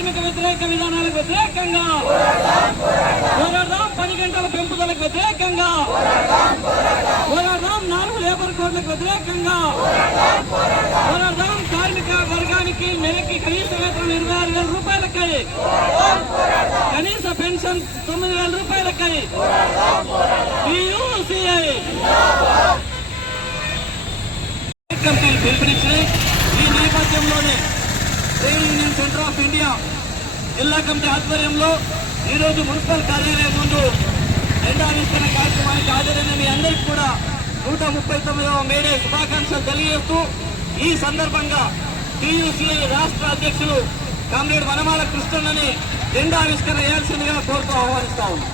కార్మిక వ్యతిరేక విధానాలకు వ్యతిరేకంగా పోరాడదాం, 10 గంటల పెంపుదలకు వ్యతిరేకంగా పోరాడదాం, 4 లేబర్ కోడ్లకు వ్యతిరేకంగా పోరాడదాం, కార్మిక వర్గానికి నెలకి కనీస వేతనం 26,000 రూపాయలకై, కనీస పెన్షన్ 9,000 రూపాయలకై TUCI కమిటీలు పిలుపునిచ్చినాయి. ఈ నేపథ్యంలోనే trade union centre of India జిల్లా కమిటీ ఆధ్వర్యంలో ఈరోజు మున్సిపల్ కార్యాలయం ముందు జెండా ఆవిష్కరణ కార్యక్రమానికి హాజరైన మీ అందరికీ కూడా 139వ మేడే శుభాకాంక్షలు తెలియజేస్తూ ఈ సందర్భంగా TUCI రాష్ట్ర అధ్యక్షులు కామ్రేడ్ వనమాల కృష్ణన్నని జెండా ఆవిష్కరణ చేయాల్సిందిగా కోరుతూ ఆహ్వానిస్తా ఉన్నాం.